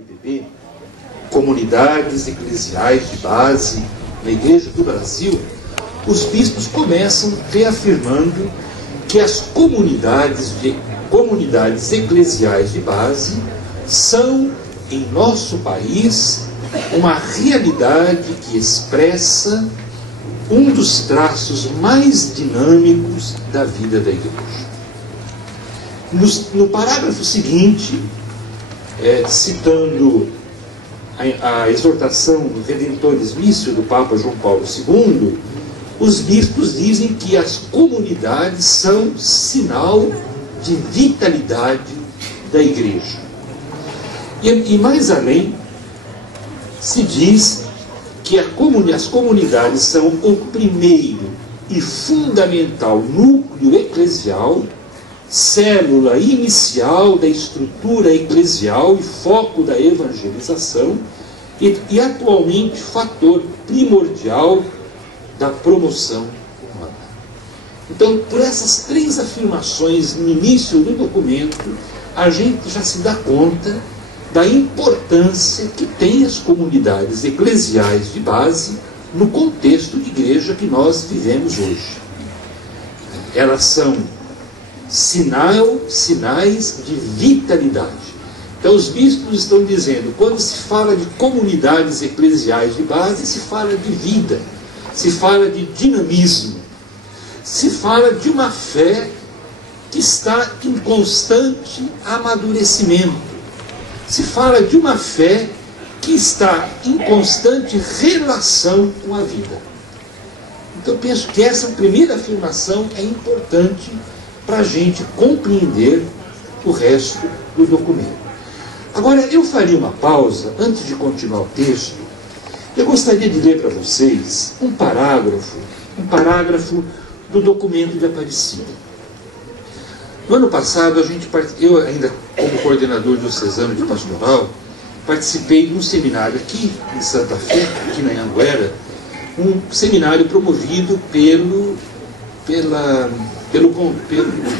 CNBB, Comunidades Eclesiais de Base na Igreja do Brasil, os bispos começam reafirmando que as comunidades eclesiais de base são, em nosso país, uma realidade que expressa um dos traços mais dinâmicos da vida da Igreja. No parágrafo seguinte, citando a exortação do Redemptoris Missio do Papa João Paulo II, os bispos dizem que as comunidades são sinal de vitalidade da Igreja. E mais além, se diz que as comunidades são o primeiro e fundamental núcleo eclesial, célula inicial da estrutura eclesial e foco da evangelização e atualmente fator primordial da promoção humana. Então, por essas três afirmações no início do documento, a gente já se dá conta da importância que tem as comunidades eclesiais de base no contexto de igreja que nós vivemos hoje. Elas são sinais de vitalidade. Então os bispos estão dizendo, quando se fala de comunidades eclesiais de base, se fala de vida, se fala de dinamismo, se fala de uma fé que está em constante amadurecimento, se fala de uma fé que está em constante relação com a vida. Então eu penso que essa primeira afirmação é importante para a gente compreender o resto do documento. Agora, eu faria uma pausa, antes de continuar o texto. Eu gostaria de ler para vocês um parágrafo do documento de Aparecida. No ano passado, eu ainda como coordenador diocesano de pastoral, participei de um seminário aqui em Santa Fé, aqui na Anhanguera, um seminário promovido pelo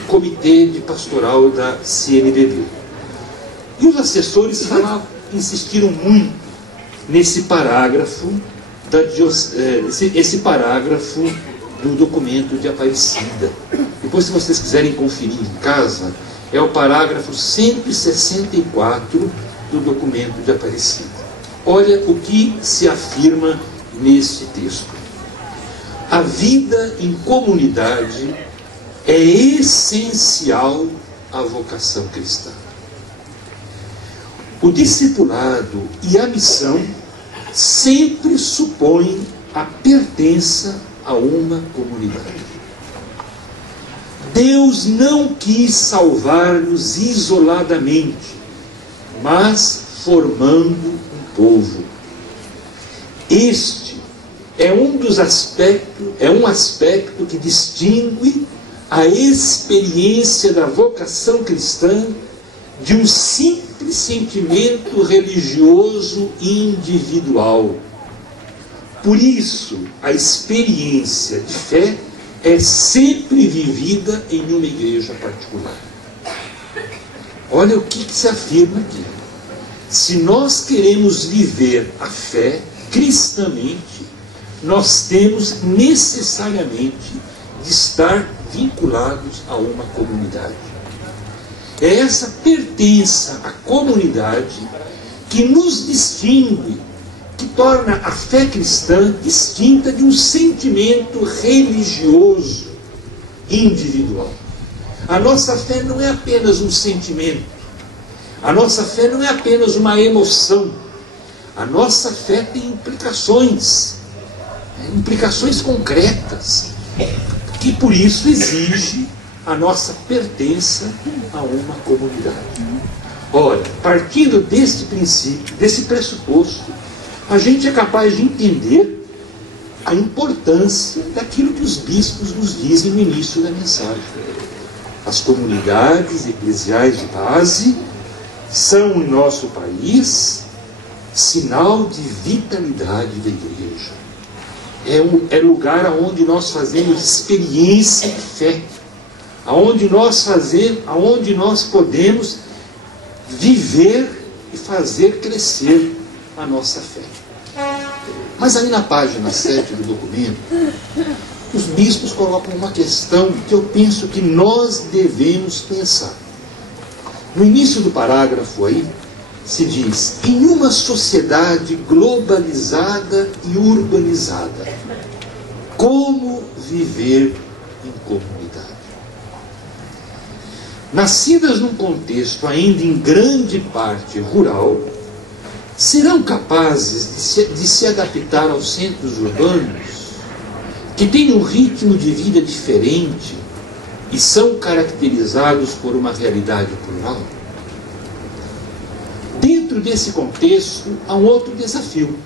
comitê de pastoral da CNBB. E os assessores insistiram muito nesse parágrafo, esse parágrafo do documento de Aparecida. Depois, se vocês quiserem conferir em casa, é o parágrafo 164 do documento de Aparecida. Olha o que se afirma nesse texto. A vida em comunidade é essencial à vocação cristã. O discipulado e a missão sempre supõem a pertença a uma comunidade. Deus não quis salvar-nos isoladamente, mas formando um povo. Este é um aspecto que distingue a experiência da vocação cristã de um simples sentimento religioso individual. Por isso, a experiência de fé é sempre vivida em uma igreja particular. Olha o que se afirma aqui. Se nós queremos viver a fé cristamente, nós temos necessariamente de estar vinculados a uma comunidade. É essa pertença à comunidade que nos distingue, que torna a fé cristã distinta de um sentimento religioso individual. A nossa fé não é apenas um sentimento, a nossa fé não é apenas uma emoção, a nossa fé tem implicações concretas, que por isso exige a nossa pertença a uma comunidade. Ora, partindo deste princípio, desse pressuposto, a gente é capaz de entender a importância daquilo que os bispos nos dizem no início da mensagem. As comunidades eclesiais de base são, em nosso país, sinal de vitalidade da igreja. É lugar onde nós fazemos experiência de fé, aonde nós podemos viver e fazer crescer a nossa fé. Mas aí na página 7 do documento, os bispos colocam uma questão que eu penso que nós devemos pensar. No início do parágrafo aí, se diz: em uma sociedade globalizada e urbanizada, como viver em comunidade? Nascidas num contexto ainda em grande parte rural, serão capazes de se adaptar aos centros urbanos, que têm um ritmo de vida diferente e são caracterizados por uma realidade plural? Dentro desse contexto, há um outro desafio: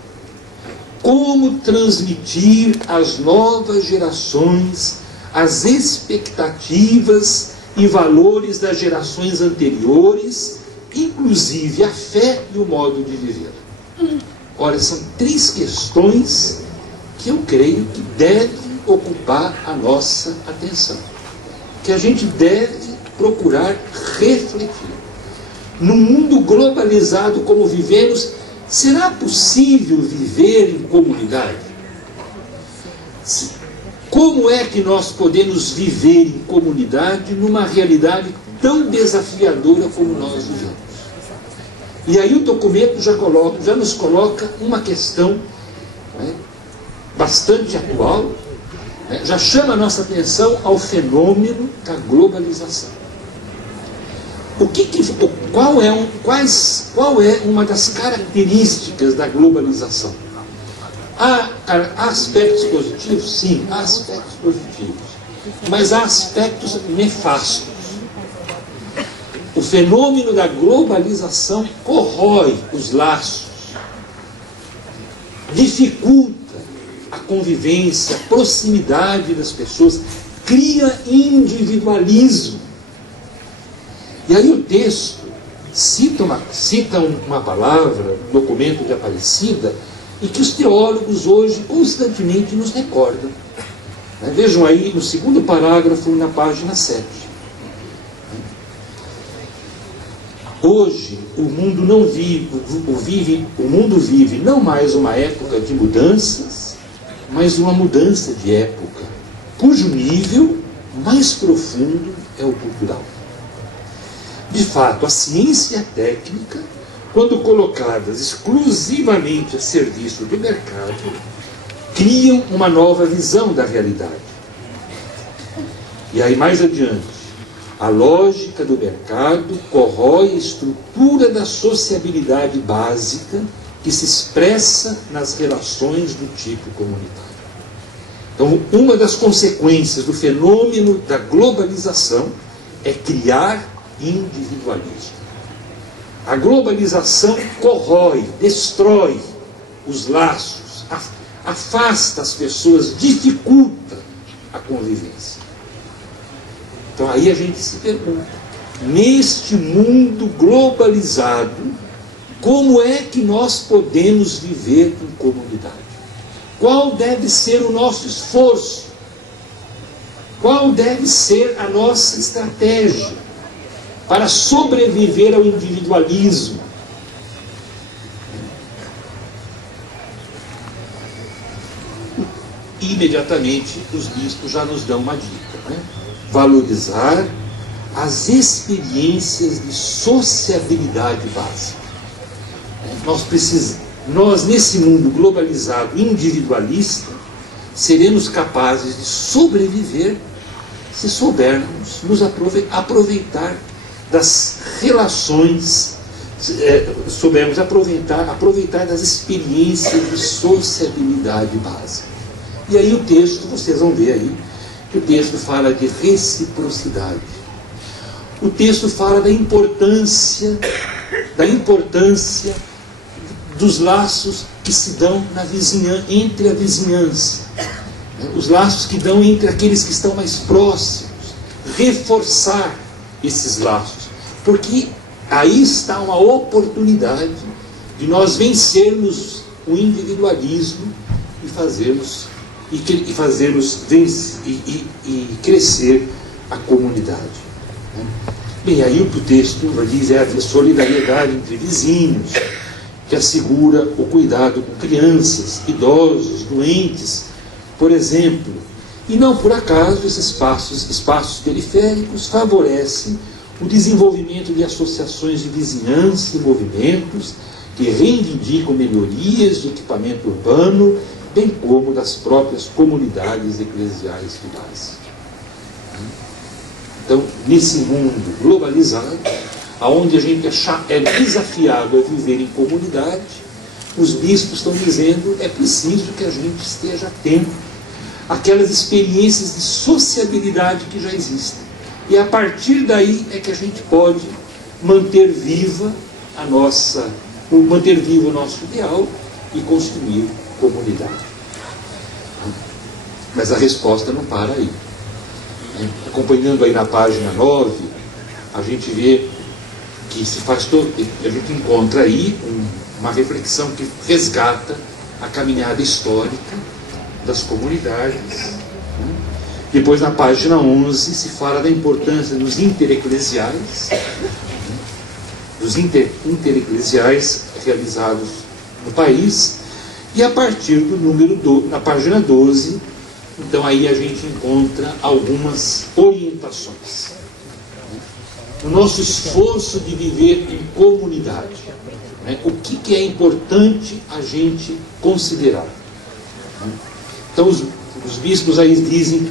como transmitir às novas gerações as expectativas e valores das gerações anteriores, inclusive a fé e o modo de viver. Ora, são 3 questões que eu creio que devem ocupar a nossa atenção, que a gente deve procurar refletir. Num mundo globalizado como vivemos, será possível viver em comunidade? Como é que nós podemos viver em comunidade numa realidade tão desafiadora como nós vivemos? E aí o documento já nos coloca uma questão, né, bastante atual, né, já chama a nossa atenção ao fenômeno da globalização. Qual é uma das características da globalização? Há aspectos positivos? Sim, há aspectos positivos. Mas há aspectos nefastos. O fenômeno da globalização corrói os laços, dificulta a convivência, a proximidade das pessoas, cria individualismo. E aí o texto cita uma palavra, documento de Aparecida, e que os teólogos hoje constantemente nos recordam. Vejam aí no segundo parágrafo, na página 7. Hoje o mundo vive não mais uma época de mudanças, mas uma mudança de época, cujo nível mais profundo é o cultural. De fato, a ciência e a técnica, quando colocadas exclusivamente a serviço do mercado, criam uma nova visão da realidade. E aí mais adiante, a lógica do mercado corrói a estrutura da sociabilidade básica que se expressa nas relações do tipo comunitário. Então, uma das consequências do fenômeno da globalização é criar individualismo. A globalização corrói, destrói os laços, afasta as pessoas, dificulta a convivência. Então aí a gente se pergunta, neste mundo globalizado, como é que nós podemos viver em comunidade? Qual deve ser o nosso esforço? Qual deve ser a nossa estratégia para sobreviver ao individualismo? Imediatamente os bispos já nos dão uma dica, né? Valorizar as experiências de sociabilidade básica. Nós, nesse mundo globalizado, individualista, seremos capazes de sobreviver se soubermos nos aproveitar das relações, soubermos aproveitar das experiências de sociabilidade básica. E aí o texto, vocês vão ver aí, que o texto fala de reciprocidade. O texto fala da importância dos laços que se dão entre a vizinhança, os laços que dão entre aqueles que estão mais próximos, reforçar esses laços, porque aí está uma oportunidade de nós vencermos o individualismo e fazermos crescer a comunidade. Bem, aí o que o texto diz é a solidariedade entre vizinhos, que assegura o cuidado com crianças, idosos, doentes, por exemplo. E não por acaso esses espaços periféricos favorecem o desenvolvimento de associações de vizinhança e movimentos que reivindicam melhorias de equipamento urbano, bem como das próprias comunidades eclesiais de base. Então, nesse mundo globalizado, onde a gente é desafiado a viver em comunidade, os bispos estão dizendo é preciso que a gente esteja atento àquelas experiências de sociabilidade que já existem. E a partir daí é que a gente pode manter vivo o nosso ideal e construir comunidade. Mas a resposta não para aí. Acompanhando aí na página 9, a gente vê que a gente encontra aí uma reflexão que resgata a caminhada histórica das comunidades. Depois, na página 11, se fala da importância dos intereclesiais, realizados no país, e a partir do na página 12, então aí a gente encontra algumas orientações. O nosso esforço de viver em comunidade, o que é importante a gente considerar. Então os bispos aí dizem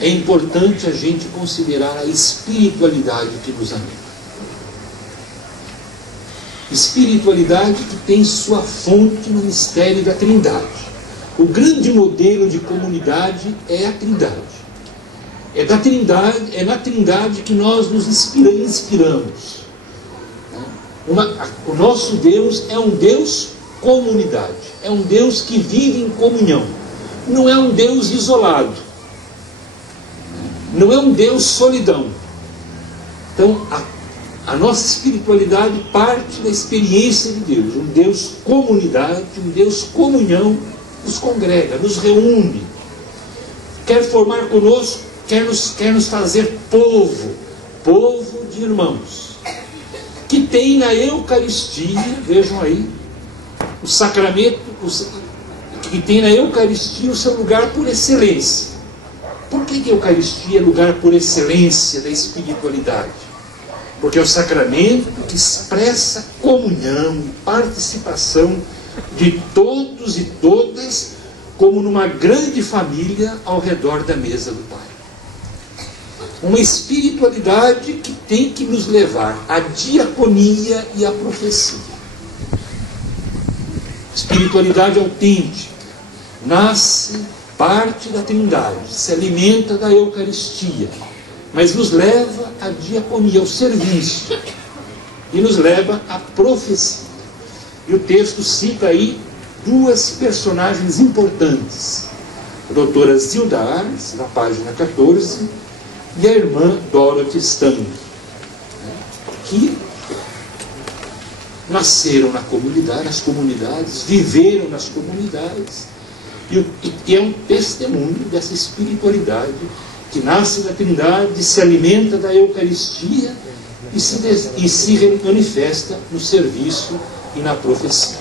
é importante a gente considerar a espiritualidade que nos anima. Espiritualidade que tem sua fonte no mistério da Trindade. O grande modelo de comunidade é a Trindade. É na Trindade que nós nos inspiramos. O nosso Deus é um Deus comunidade. É um Deus que vive em comunhão. Não é um Deus isolado. Não é um Deus solidão. Então, a nossa espiritualidade parte da experiência de Deus. Um Deus comunidade, um Deus comunhão, nos congrega, nos reúne. Quer formar conosco, quer nos fazer povo de irmãos. Que tem na Eucaristia, vejam aí, o sacramento, que tem na Eucaristia o seu lugar por excelência. Por que a Eucaristia é lugar por excelência da espiritualidade? Porque é o sacramento que expressa comunhão e participação de todos e todas, como numa grande família ao redor da mesa do Pai. Uma espiritualidade que tem que nos levar à diaconia e à profecia. Espiritualidade autêntica, nasce, parte da Trindade, se alimenta da Eucaristia, mas nos leva à diaconia, ao serviço, e nos leva à profecia. E o texto cita aí duas personagens importantes, a doutora Zilda Arnes, na página 14, e a irmã Dorothy Stanley, que nasceram na comunidade, nas comunidades, viveram nas comunidades, e é um testemunho dessa espiritualidade que nasce da Trindade, se alimenta da Eucaristia e se manifesta no serviço e na profecia.